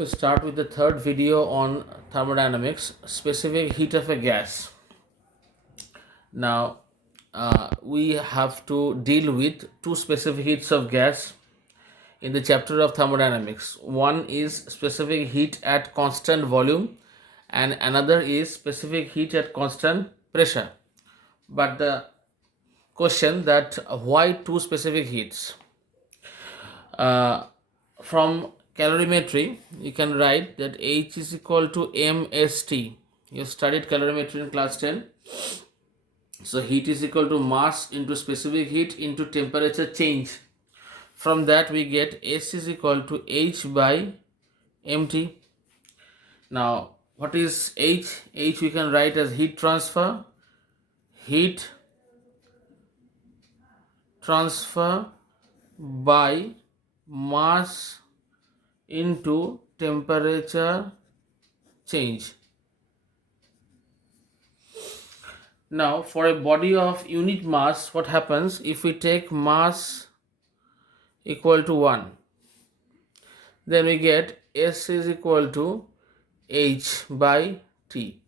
We start with the third video on thermodynamics, specific heat of a gas. Now, we have to deal with two specific heats of gas in the chapter of thermodynamics. One is specific heat at constant volume, and another is specific heat at constant pressure. But the question that why two specific heats? From calorimetry, you can write that H is equal to mst. You studied calorimetry in class 10. So heat is equal to mass into specific heat into temperature change. From that we get S is equal to H by mt. Now what is H? H we can write as heat transfer. Heat transfer by mass into temperature change. Now for a body of unit mass, what happens if we take mass equal to 1? Then we get S is equal to H by T.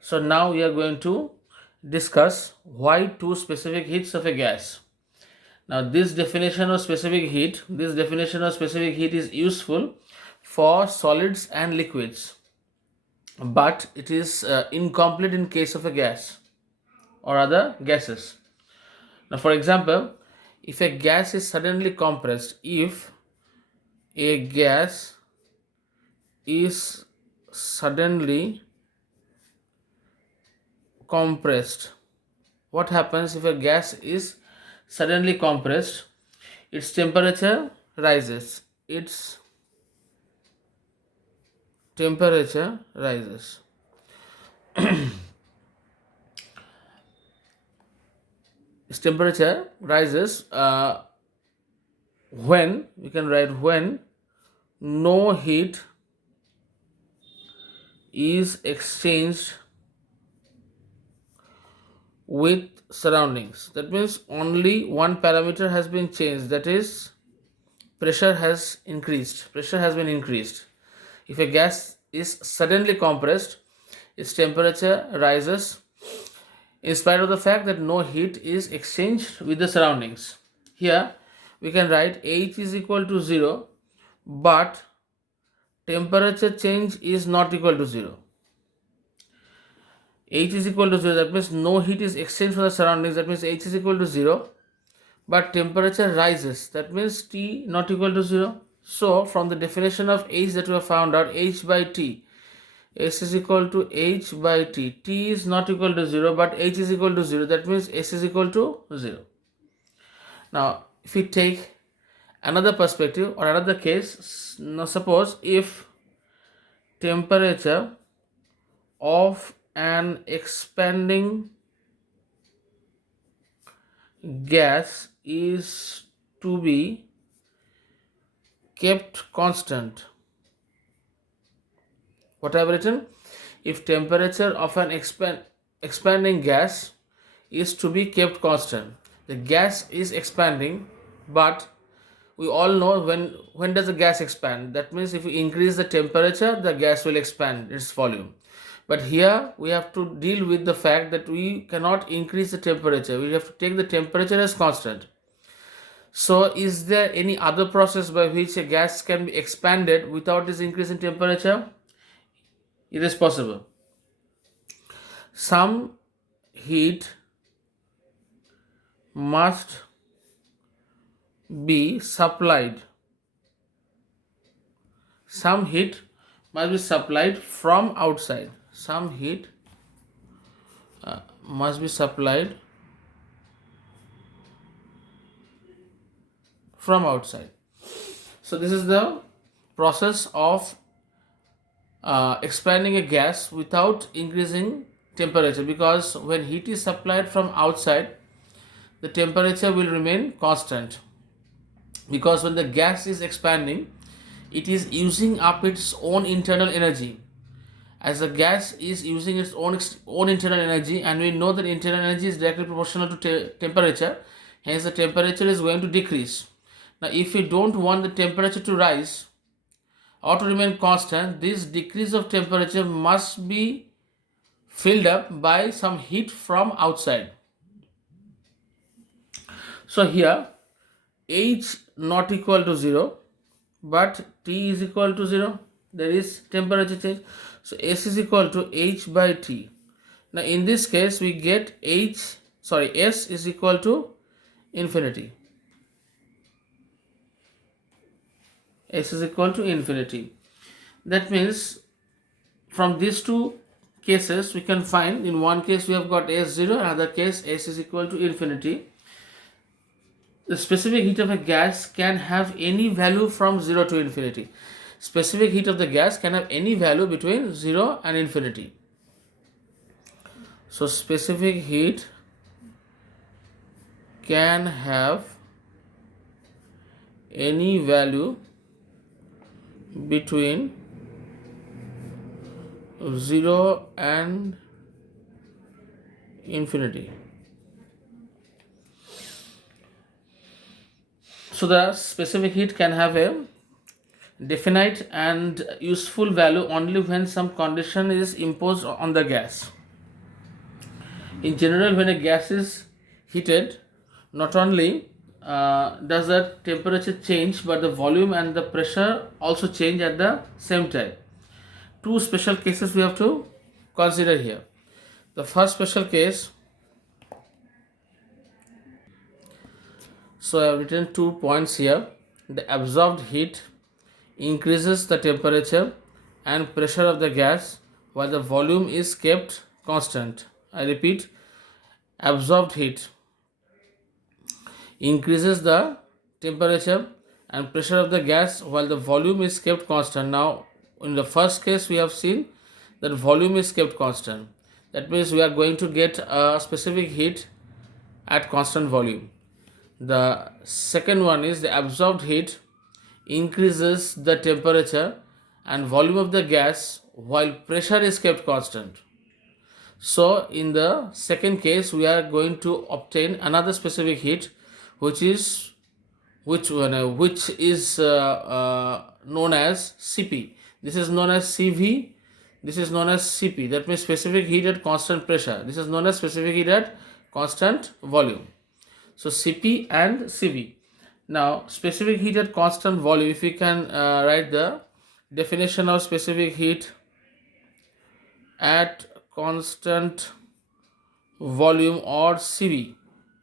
So now we are going to discuss why two specific heats of a gas. Now this definition of specific heat is useful for solids and liquids, but it is incomplete in case of a gas or other gases. Now for example, if a gas is suddenly compressed, if a gas is suddenly compressed, what happens if a gas is suddenly compressed? Its temperature rises. Its temperature rises. Its temperature rises when, we can write, when no heat is exchanged with surroundings. That means only one parameter has been changed, that is pressure has increased. Pressure has been increased. If a gas is suddenly compressed, its temperature rises in spite of the fact that no heat is exchanged with the surroundings. Here we can write H is equal to 0, but temperature change is not equal to 0. H is equal to 0, that means no heat is exchanged from the surroundings, that means H is equal to 0, but temperature rises, that means T not equal to 0. So from the definition of H that we have found out, H by T, S is equal to H by T. T is not equal to 0, but H is equal to 0, that means S is equal to 0. Now if we take another perspective or another case, now suppose if temperature of an expanding gas is to be kept constant. What I have written? If temperature of an expanding gas is to be kept constant. The gas is expanding, but we all know when does the gas expand? That means if we increase the temperature, the gas will expand its volume. But here we have to deal with the fact that we cannot increase the temperature. We have to take the temperature as constant. So is there any other process by which a gas can be expanded without this increase in temperature? It is possible. Some heat must be supplied. Some heat must be supplied from outside. Some heat must be supplied from outside. So this is the process of expanding a gas without increasing temperature, because when heat is supplied from outside, the temperature will remain constant, because when the gas is expanding, it is using up its own internal energy. As the gas is using its own internal energy, and we know that internal energy is directly proportional to temperature, hence the temperature is going to decrease. Now if we don't want the temperature to rise, or to remain constant, this decrease of temperature must be filled up by some heat from outside. So here H not equal to 0, but T is equal to 0. There is temperature change. So S is equal to H by T. Now in this case we get S is equal to infinity. S is equal to infinity. That means from these two cases we can find, in one case we have got S0, another case S is equal to infinity. The specific heat of a gas can have any value from 0 to infinity. Specific heat of the gas can have any value between 0 and infinity. So specific heat can have any value between 0 and infinity. So the specific heat can have a definite and useful value only when some condition is imposed on the gas. In general, when a gas is heated, not only does the temperature change, but the volume and the pressure also change at the same time. Two special cases we have to consider here. The first special case, so I have written 2 points here. The absorbed heat increases the temperature and pressure of the gas while the volume is kept constant. I repeat, absorbed heat increases the temperature and pressure of the gas while the volume is kept constant. Now in the first case we have seen that volume is kept constant. That means we are going to get a specific heat at constant volume. The second one is the absorbed heat increases the temperature and volume of the gas while pressure is kept constant. So in the second case we are going to obtain another specific heat which is known as Cp. This is known as Cv, this is known as Cp. That means specific heat at constant pressure. This is known as specific heat at constant volume. So Cp and Cv. Now specific heat at constant volume, if we can write the definition of specific heat at constant volume, or Cv.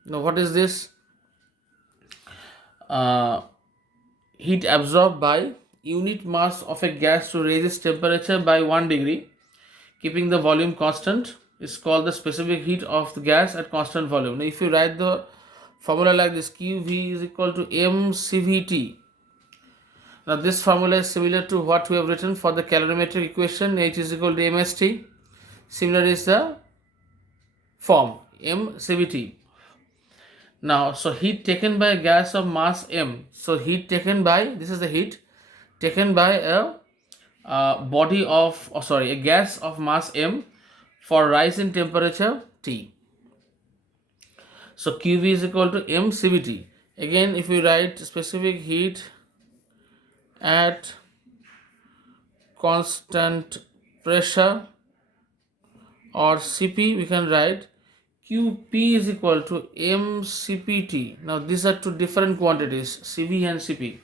Now what is this? Heat absorbed by unit mass of a gas to raise its temperature by 1 degree, keeping the volume constant, is called the specific heat of the gas at constant volume. Now if you write the formula like this, QV is equal to mCVT. Now this formula is similar to what we have written for the calorimetric equation, H is equal to mST. Similar is the form mCVT. Now, so heat taken by a gas of mass m. So heat taken by, this is the heat taken by a gas of mass m for rise in temperature T. So QV is equal to mCVT. Again, if we write specific heat at constant pressure, or Cp, we can write Qp is equal to mCpt. Now these are two different quantities, Cv and Cp.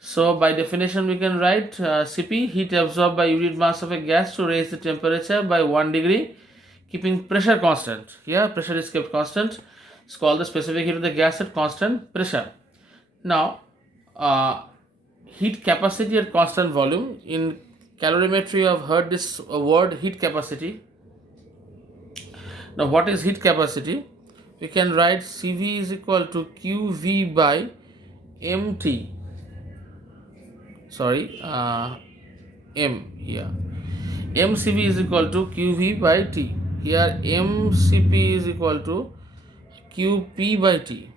So by definition we can write Cp, heat absorbed by unit mass of a gas to raise the temperature by 1 degree, keeping pressure constant. Here pressure is kept constant. It's called the specific heat of the gas at constant pressure. Now heat capacity at constant volume. In calorimetry you have heard this word, heat capacity. Now what is heat capacity? We can write Cv is equal to Qv by Mt. M here. mCv is equal to Qv by T. Here mCp is equal to Qp by T.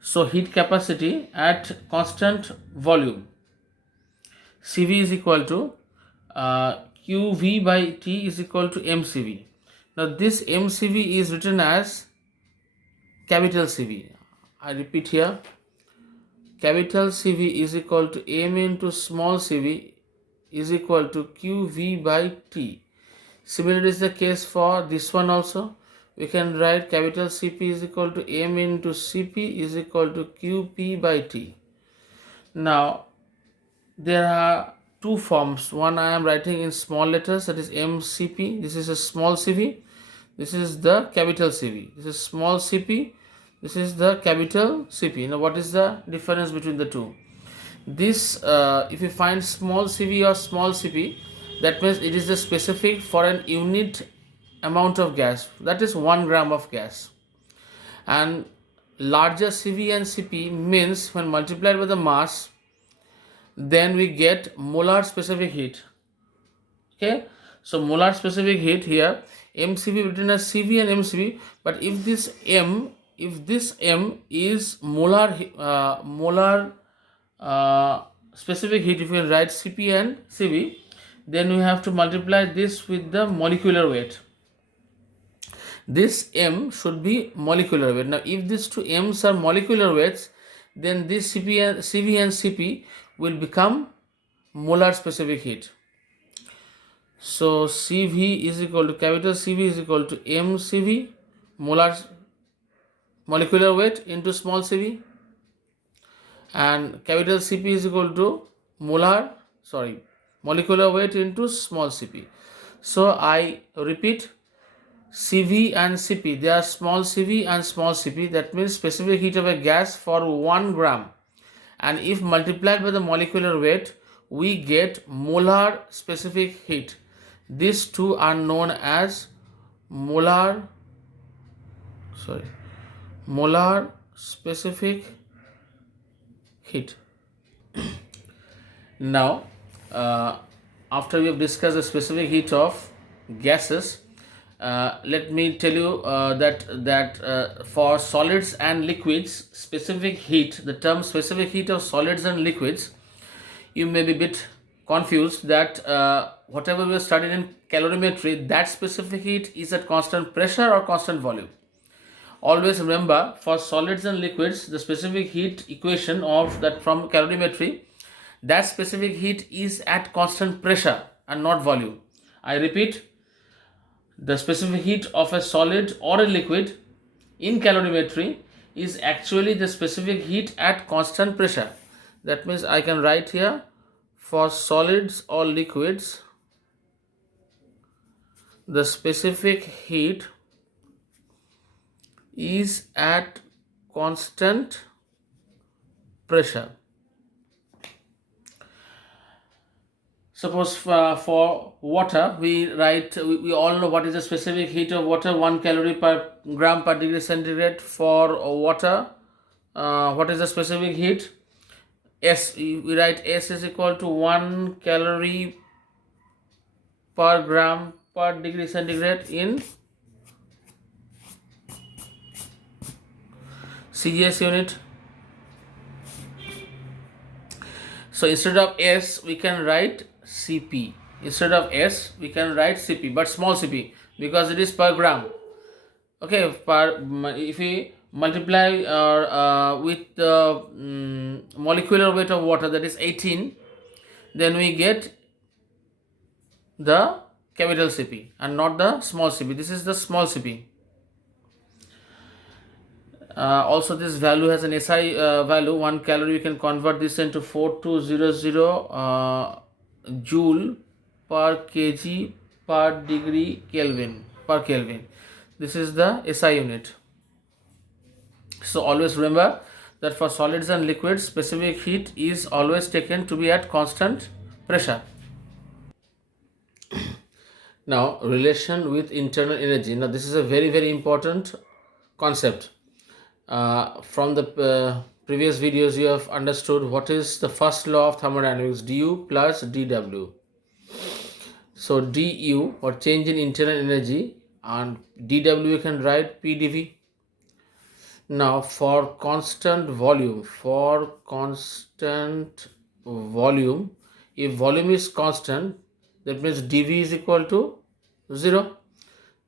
So heat capacity at constant volume, Cv is equal to Qv by T is equal to mCv. Now this mCv is written as capital Cv. I repeat here, capital CV is equal to M into small cv is equal to QV by T. Similarly is the case for this one also. We can write capital CP is equal to M into CP is equal to QP by T. Now, there are two forms. One I am writing in small letters, that is MCP. This is a small CV. This is the capital CV. This is small CP. This is the capital CP. Now, what is the difference between the two? This, if you find small CV or small CP, that means it is the specific for an unit amount of gas, that is 1 gram of gas. And larger CV and CP means when multiplied by the mass, then we get molar specific heat. Okay, so molar specific heat here, MCV written as CV and MCV, but if this M is molar specific heat, if you write CP and CV, then we have to multiply this with the molecular weight. This M should be molecular weight. Now, if these two M's are molecular weights, then this CV and CP will become molar specific heat. So, CV is equal to capital CV is equal to MCV, molecular weight, into small cv, and capital CP is equal to molecular weight into small cp. So, I repeat, CV and CP, they are small CV and small CP. That means specific heat of a gas for 1 gram. And if multiplied by the molecular weight, we get molar specific heat. These two are known as molar specific heat. Now, after we have discussed the specific heat of gases, let me tell you that for solids and liquids, specific heat, the term specific heat of solids and liquids, you may be a bit confused that whatever we have studied in calorimetry, that specific heat is at constant pressure or constant volume. Always remember, for solids and liquids, the specific heat equation of that from calorimetry, that specific heat is at constant pressure and not volume. I repeat, the specific heat of a solid or a liquid in calorimetry is actually the specific heat at constant pressure. That means I can write here, for solids or liquids, the specific heat is at constant pressure. Suppose for water, we all know what is the specific heat of water, 1 calorie per gram per degree centigrade. For water, what is the specific heat? S, we write S is equal to 1 calorie per gram per degree centigrade in CGS unit. So instead of S, we can write CP. Instead of S, we can write CP, but small CP, because it is per gram. Okay, if we multiply with the molecular weight of water, that is 18, then we get the capital CP and not the small CP. This is the small CP. Also, this value has an SI value, 1 calorie. You can convert this into 4200 joule per kg per degree Kelvin per Kelvin. This is the SI unit. So always remember that for solids and liquids, specific heat is always taken to be at constant pressure. Now, relation with internal energy. Now, this is a very, very important concept. From the previous videos, you have understood what is the first law of thermodynamics, du plus dw. So, du, or change in internal energy, and dw you can write pdv. Now, for constant volume, if volume is constant, that means dv is equal to 0.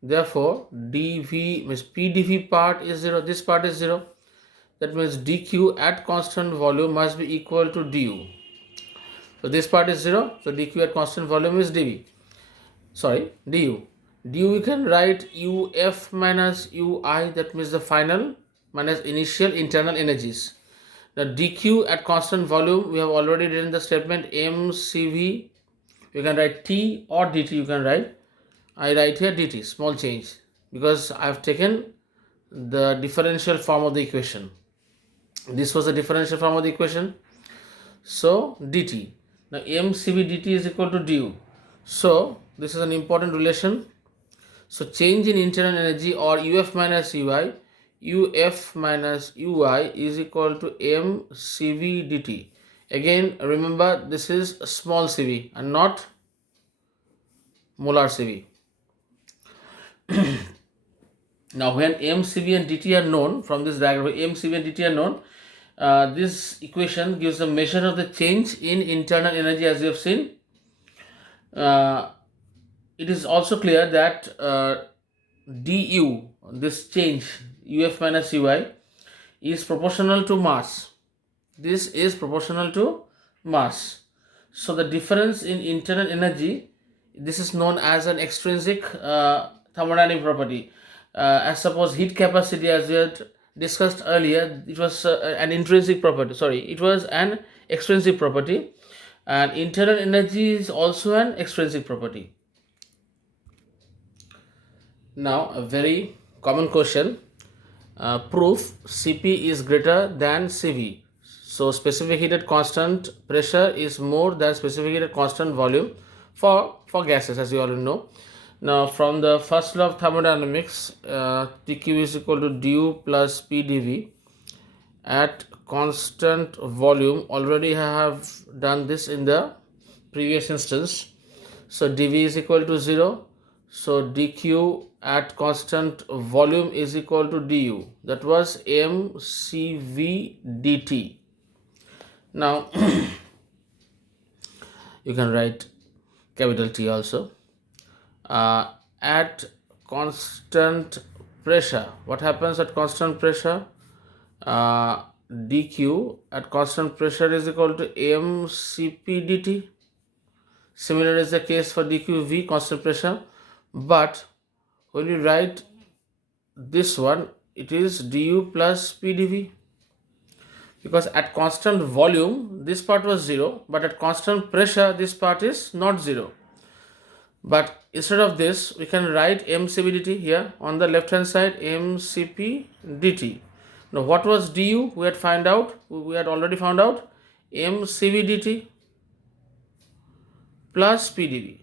Therefore, dv means pdv part is 0, this part is 0. That means dq at constant volume must be equal to du. So this part is 0. So dq at constant volume is du. Du. Du we can write uf minus ui, that means the final minus initial internal energies. Now dq at constant volume, we have already written the statement mcv. You can write t or dt, you can write. I write here dt, small change, because I have taken the differential form of the equation. This was the differential form of the equation. So dt. Now mcv dt is equal to du. So this is an important relation. So change in internal energy, or uf minus ui, uf minus ui is equal to mcv dt. Again, remember, this is small cv and not molar cv. Now when mcv and dt are known from this diagram, mcv and dt are known, this equation gives a measure of the change in internal energy, as you have seen. It is also clear that du, this change uf minus ui, is proportional to mass. This is proportional to mass. So the difference in internal energy, this is known as an extrinsic thermodynamic property. As suppose heat capacity, as we had discussed earlier, it was an intrinsic property. It was an extrinsic property, and internal energy is also an extrinsic property. Now a very common question, proof Cp is greater than Cv. So specific heat at constant pressure is more than specific heat at constant volume for gases, as you already know. Now from the first law of thermodynamics, dq is equal to du plus p dv at constant volume. Already I have done this in the previous instance. So dv is equal to 0. So dq at constant volume is equal to du. That was mcv dt. Now you can write capital T also. At constant pressure, what happens at constant pressure? dq at constant pressure is equal to mcp dt. Similar is the case for dqv, constant pressure, but when you write this one, it is du plus p dv, because at constant volume this part was 0, but at constant pressure this part is not 0. But instead of this, we can write mcp dt here on the left hand side, mcp dt. Now what was du? We had already found out mcv dt plus p dv.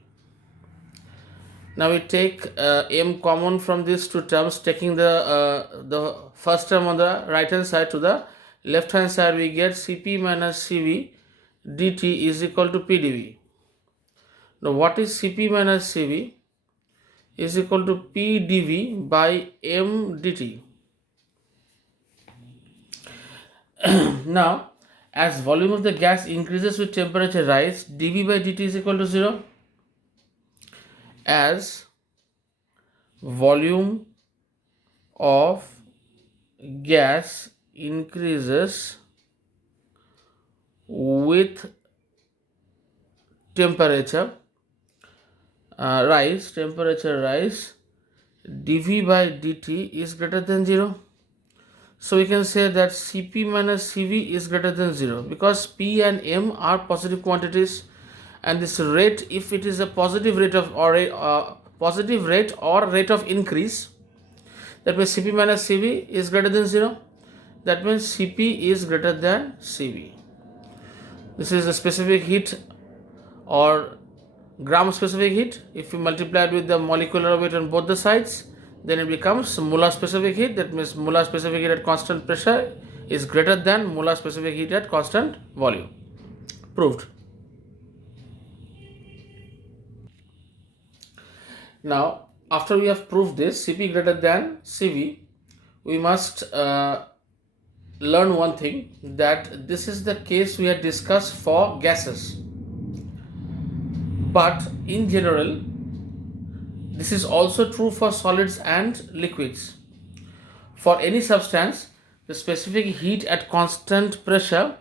Now we take m common from these two terms, taking the first term on the right hand side to the left hand side, we get Cp minus Cv dt is equal to p dv. Now what is Cp minus Cv? Is equal to p dv by m dt. Now as volume of the gas increases with temperature rise, dv by dt is equal to 0. As volume of gas increases with temperature rise, dv by dt is greater than 0. So we can say that Cp minus Cv is greater than 0, because P and M are positive quantities, and this rate, if it is a positive rate of rate of increase, that means Cp minus Cv is greater than 0. That means Cp is greater than Cv. This is a specific heat or gram specific heat. If you multiply it with the molecular weight on both the sides, then it becomes molar specific heat. That means molar specific heat at constant pressure is greater than molar specific heat at constant volume. Proved. Now after we have proved this, Cp greater than Cv, we must learn one thing, that this is the case we had discussed for gases, but in general this is also true for solids and liquids. For any substance, the specific heat at constant pressure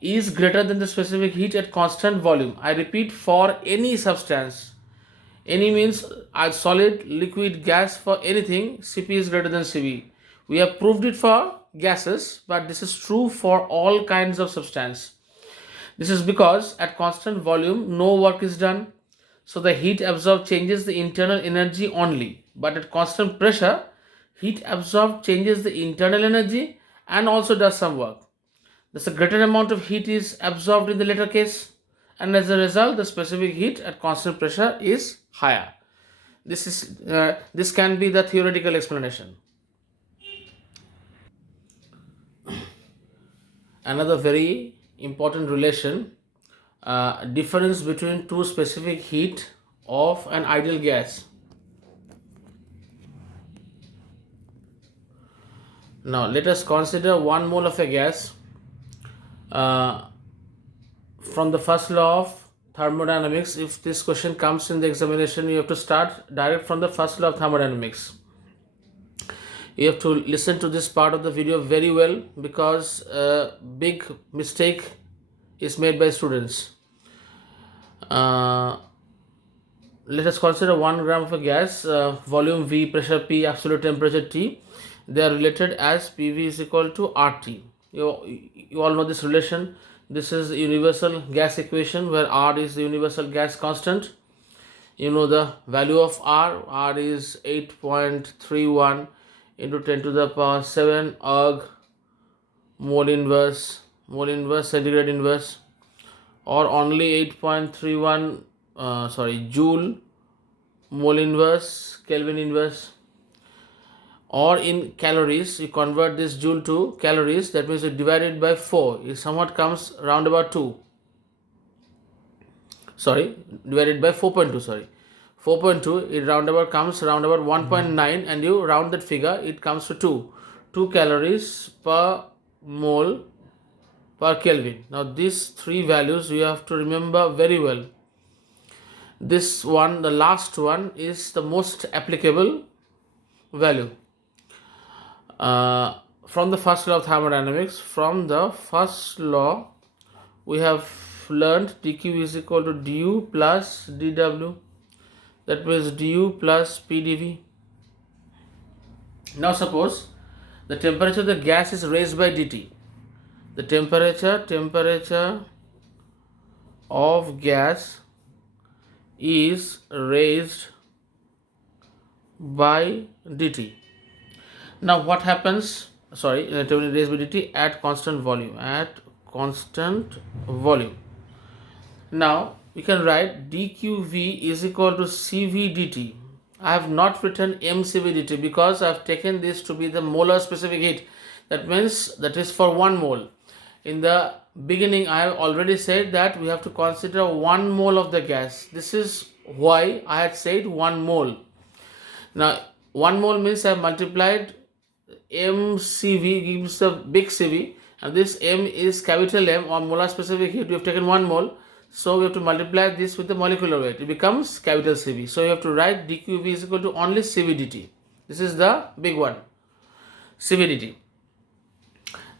is greater than the specific heat at constant volume. I repeat, for any substance, any means solid, liquid, gas, for anything, Cp is greater than Cv. We have proved it for gases, but this is true for all kinds of substance. This is because at constant volume, no work is done, so the heat absorbed changes the internal energy only. But at constant pressure, heat absorbed changes the internal energy and also does some work. Thus, a greater amount of heat is absorbed in the latter case, and as a result, the specific heat at constant pressure is higher. This can be the theoretical explanation. Another very important relation, difference between two specific heat of an ideal gas. Now let us consider 1 mole of a gas. From the first law of thermodynamics, if this question comes in the examination, you have to start direct from the first law of thermodynamics. You have to listen to this part of the video very well, because a big mistake is made by students. Let us consider 1 gram of a gas, volume V, pressure P, absolute temperature T. They are related as PV is equal to RT. You all know this relation. This is the universal gas equation, where R is the universal gas constant. You know the value of R. R is 8.31 into 10 to the power 7 erg mole inverse, centigrade inverse, or only 8.31 joule mole inverse, Kelvin inverse. Or in calories, you convert this joule to calories, that means you divide it by 4, it somewhat comes round about 2. Divided by 4.2, 4.2, it roundabout comes round about 1.9, and you round that figure, it comes to 2 calories per mole per Kelvin. Now these three values you have to remember very well. This one, the last one, is the most applicable value. From the first law of thermodynamics, we have learned dq is equal to du plus dw, that means du plus pdv. Now suppose the temperature of the gas is raised by dt. The temperature of gas is raised by dt. Now what happens, raised by dt at constant volume, Now we can write dqv is equal to cv dt. I have not written mcv dt because I have taken this to be the molar specific heat. That means that is for 1 mole. In the beginning, I have already said that we have to consider 1 mole of the gas. This is why I had said 1 mole. Now 1 mole means I have multiplied mcv, gives the big cv, and this m is capital M, or molar specific heat. We have taken 1 mole, so we have to multiply this with the molecular weight. It becomes capital Cv. So you have to write dqv is equal to only cv dt. This is the big one, cv dt.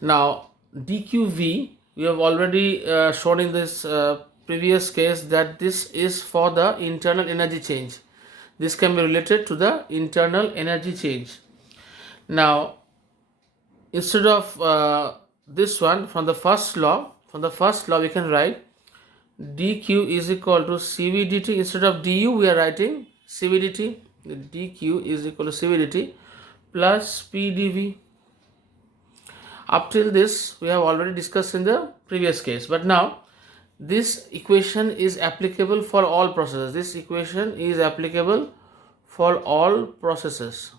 Now dqv, we have already shown in this previous case that this is for the internal energy change. This can be related to the internal energy change. Now instead of this one, from the first law we can write dq is equal to cv dt. Instead of du, we are writing cv dt. dq is equal to cv dt plus pdv. Up till this we have already discussed in the previous case, but now this equation is applicable for all processes. This equation is applicable for all processes.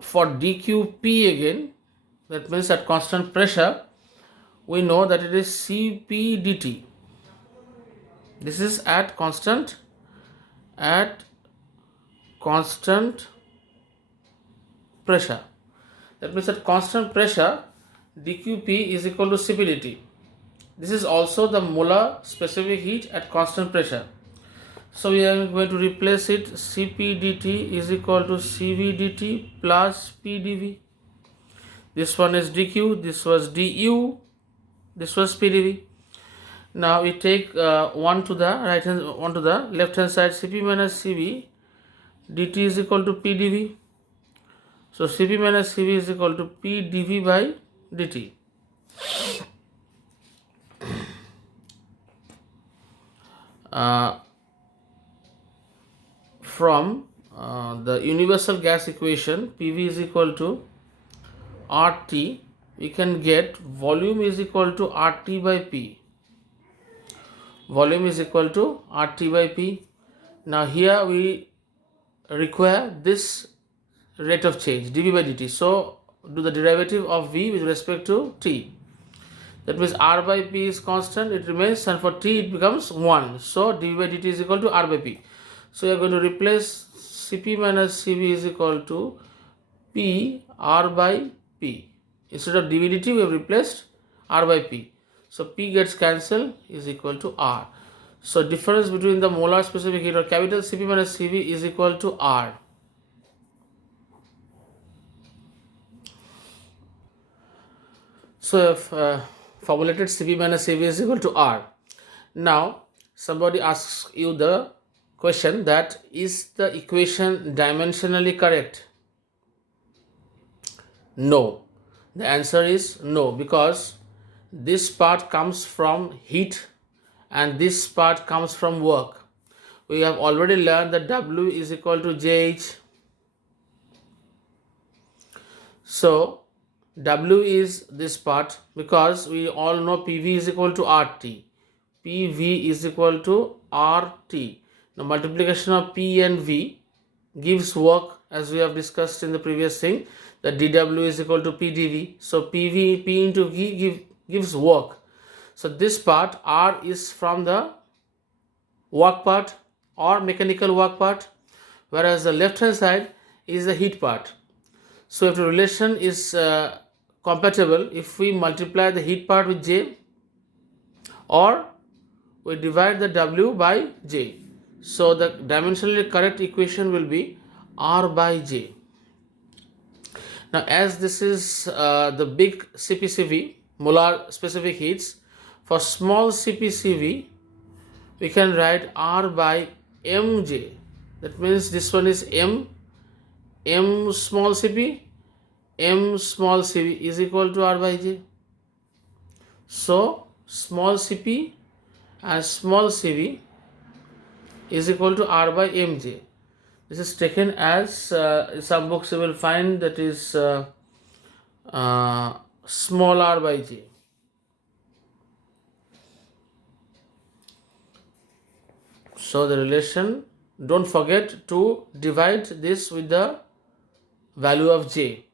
For dqp again, that means at constant pressure, we know that it is cp dt. This is at constant pressure. That means at constant pressure, dqp is equal to cp dt. This is also the molar specific heat at constant pressure. So we are going to replace it. Cp dt is equal to Cv dt plus P dV. This one is dq, this was du, this was P dV. Now we take one to the right hand, one to the left hand side. Cp minus Cv dt is equal to P dV. So Cp minus Cv is equal to P dV by dt. From the universal gas equation, PV is equal to RT, we can get volume is equal to RT by P. Volume is equal to RT by P. Now here we require this rate of change dV by dt. So do the derivative of V with respect to T. That means R by P is constant, it remains, and for T it becomes 1. So dV by dt is equal to R by P. So we are going to replace Cp minus Cv is equal to P R by P. Instead of dV dt we have replaced R by P. So P gets cancelled, is equal to R. So difference between the molar specific heat or capital Cp minus Cv is equal to R. So if formulated Cp minus Cv is equal to R. Now somebody asks you the question that is the equation dimensionally correct? No. The answer is no, because this part comes from heat and this part comes from work. We have already learned that W is equal to JH. So W is this part, because we all know PV is equal to RT. PV is equal to RT. Now multiplication of P and V gives work, as we have discussed in the previous thing, that dW is equal to PdV. So PV, P into V gives work. So this part R is from the work part or mechanical work part, whereas the left hand side is the heat part. So if the relation is compatible, if we multiply the heat part with J or we divide the W by J, so the dimensionally correct equation will be R by J. Now as this is the big CPCV, molar specific heats, for small CPCV we can write R by Mj. That means this one is M small Cp, M small Cv is equal to R by J. So small Cp and small Cv is equal to R by Mj. This is taken as in some books you will find that is small r by J. So the relation, don't forget to divide this with the value of J.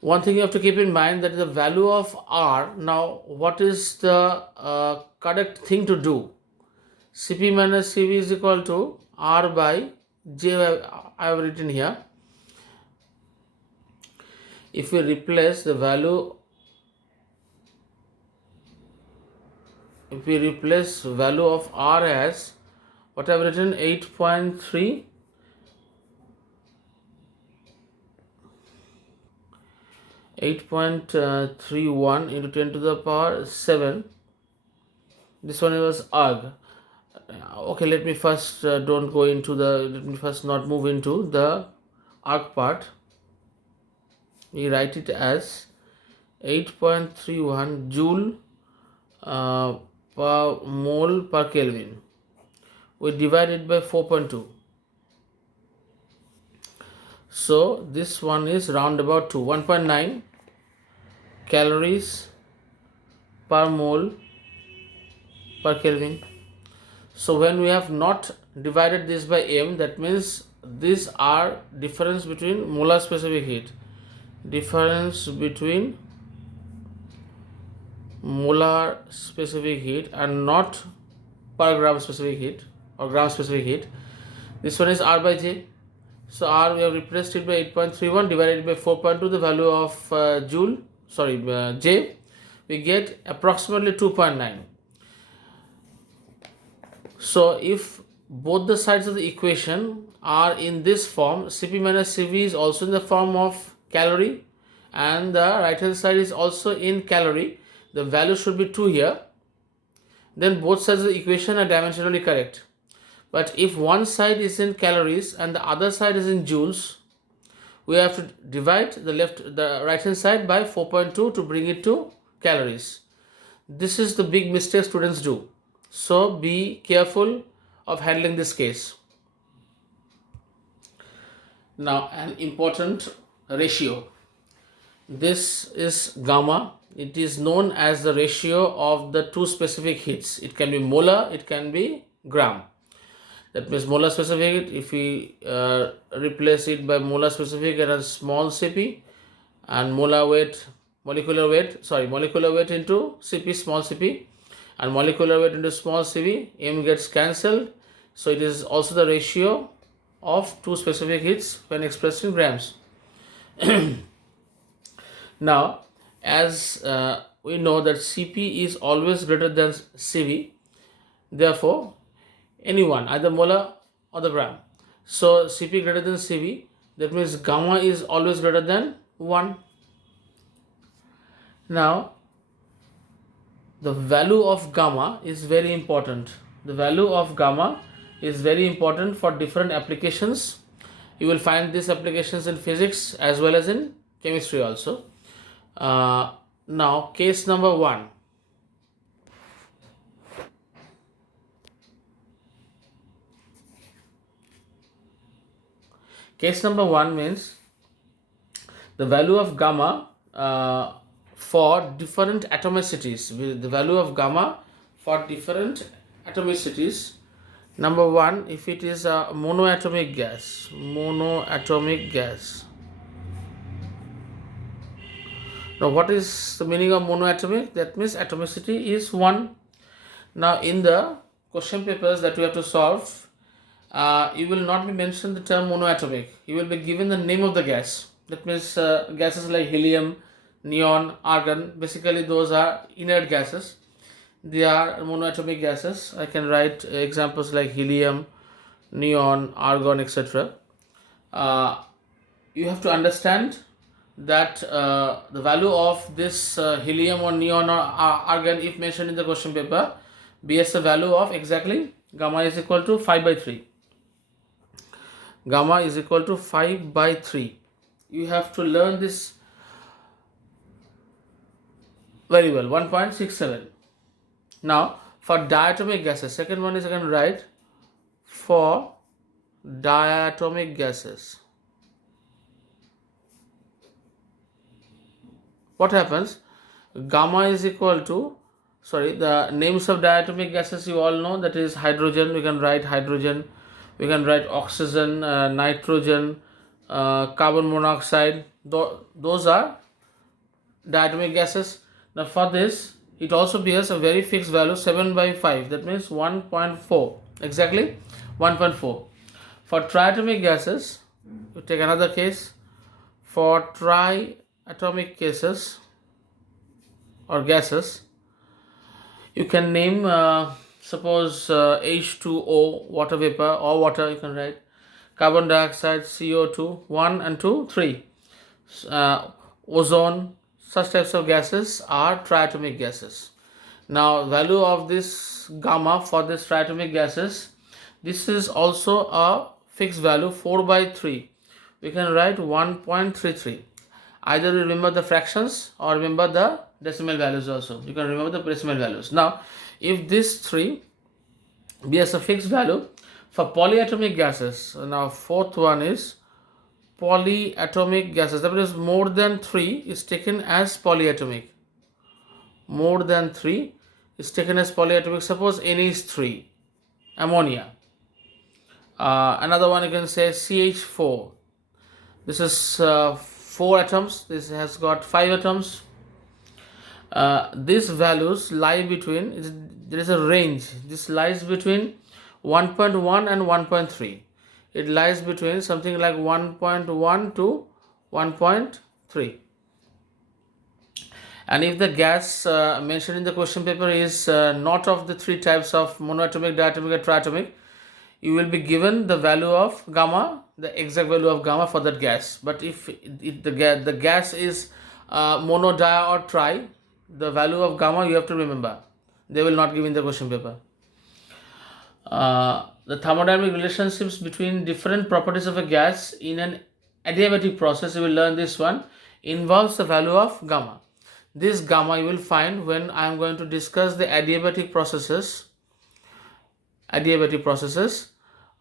One thing you have to keep in mind, that the value of R. Now what is the correct thing to do? Cp minus Cv is equal to R by J, I have written here. If we replace the value, if we replace value of R as what I have written, 8.3, 8.31 into 10 to the power 7. This one was arg. Okay, let me first don't go into the, let me first not move into the arc part. We write it as 8.31 joule per mole per Kelvin. We divide it by 4.2. So this one is round about to 1.9 calories per mole per Kelvin. So when we have not divided this by M, that means these are difference between molar specific heat, difference between molar specific heat and not per gram specific heat or gram specific heat. This one is R by J. So R we have replaced it by 8.31 divided by 4.2, the value of J, we get approximately 2.9. So if both the sides of the equation are in this form, Cp minus Cv is also in the form of calorie and the right hand side is also in calorie, the value should be 2 here, then both sides of the equation are dimensionally correct. But if one side is in calories and the other side is in joules, we have to divide the right hand side by 4.2 to bring it to calories. This is the big mistake students do. So be careful of handling this case. Now an important ratio. This is gamma. It is known as the ratio of the two specific heats. It can be molar, it can be gram. That means molar specific, if we replace it by molar specific and a small Cp, and molar weight, molecular weight into Cp, small Cp, and molecular weight into small Cv, M gets cancelled. So it is also the ratio of two specific heats when expressed in grams. Now, as we know that Cp is always greater than Cv, therefore anyone, either molar or the gram. So Cp greater than Cv, that means gamma is always greater than 1. Now the value of gamma is very important. The value of gamma is very important for different applications. You will find these applications in physics as well as in chemistry also. Now case number 1. Case number 1 means the value of gamma for different atomicities. The value of gamma for different atomicities. Number 1, if it is a monoatomic gas. Now what is the meaning of monoatomic? That means atomicity is 1. Now in the question papers that you have to solve, you will not be mentioned the term monoatomic. You will be given the name of the gas. That means gases like helium, neon, argon, basically those are inert gases. They are monoatomic gases. I can write examples like helium, neon, argon, etc. You have to understand that the value of this helium or neon or argon, if mentioned in the question paper, be as a value of exactly gamma is equal to 5/3. Gamma is equal to 5/3. You have to learn this very well. 1.67. Now for diatomic gases, second one is I can write for diatomic gases. What happens? Gamma is equal to, the names of diatomic gases you all know, that is hydrogen. We can write hydrogen, we can write oxygen, nitrogen, carbon monoxide. Those are diatomic gases. Now for this, it also bears a very fixed value, 7/5. That means 1.4. Exactly 1.4. For triatomic gases, we take another case. For triatomic cases or gases, you can name suppose H2O, water vapor, or water. You can write carbon dioxide, CO2, 1 and 2, 3, ozone. Such types of gases are triatomic gases. Now value of this gamma for this triatomic gases, this is also a fixed value, 4/3. We can write 1.33. Either remember the fractions or remember the decimal values also. You can remember the decimal values. Now if this 3 be as a fixed value for polyatomic gases, now fourth one is polyatomic gases. That is more than 3 is taken as polyatomic. More than 3 is taken as polyatomic. Suppose N is 3, ammonia. Another one you can say CH4. This is 4 atoms. This has got 5 atoms. These values lie between, there is a range. This lies between 1.1 and 1.3. It lies between something like 1.1 to 1.3. And if the gas mentioned in the question paper is not of the three types of monoatomic, diatomic, or triatomic, you will be given the value of gamma, the exact value of gamma for that gas. But if the gas is mono, di, or tri, the value of gamma you have to remember. They will not give in the question paper. The thermodynamic relationships between different properties of a gas in an adiabatic process, you will learn this one, involves the value of gamma. This gamma you will find when I am going to discuss the adiabatic processes.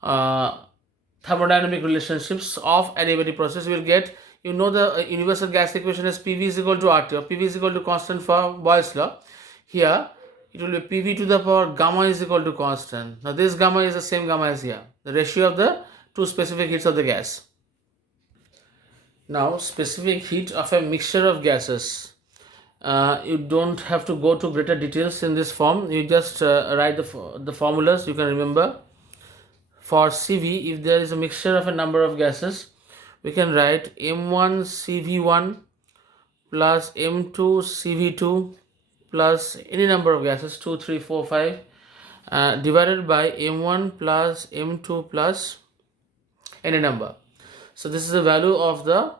Thermodynamic relationships of adiabatic process. You will get, the universal gas equation is PV is equal to RT, or PV is equal to constant for Boyle's law. Here it will be PV to the power gamma is equal to constant. Now this gamma is the same gamma as here, the ratio of the two specific heats of the gas. Now specific heat of a mixture of gases. You don't have to go to greater details in this form. You just write the formulas you can remember. For CV, if there is a mixture of a number of gases, we can write M1 CV1 plus M2 CV2 plus any number of gases, 2, 3, 4, 5, divided by M1 plus M2 plus any number. So this is the value of the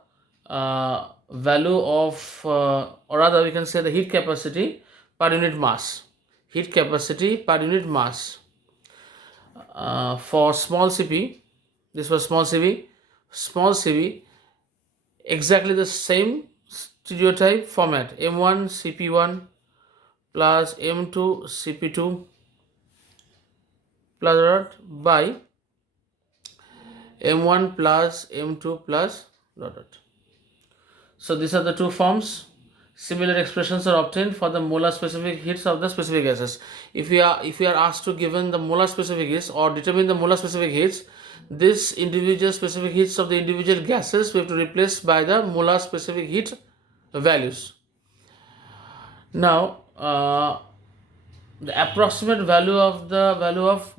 or rather we can say the heat capacity per unit mass. Heat capacity per unit mass. For small Cp, this was small Cv, exactly the same stereotype format, M1 Cp1 plus M2 Cp2 plus by M1 plus M2 plus dot. So these are the two forms. Similar expressions are obtained for the molar specific heats of the specific gases. If we are asked to given the molar specific heats or determine the molar specific heats, this individual specific heats of the individual gases we have to replace by the molar specific heat values. Now the approximate value of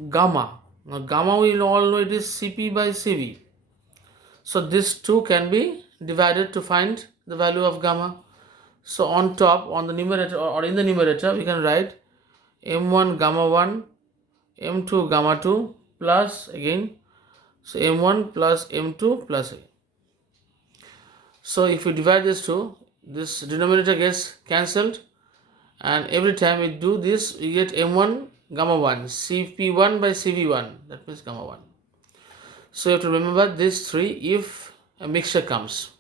gamma. Now gamma we all know it is Cp by Cv. So this two can be divided to find the value of gamma. So on top, on the numerator or in the numerator, we can write M1 gamma 1, M2 gamma 2 plus again, so M1 plus M2 plus again. So if we divide this two, this denominator gets cancelled, and every time we do this, we get M1 gamma 1, Cp1 by Cv1, that means gamma 1. So you have to remember these three if a mixture comes.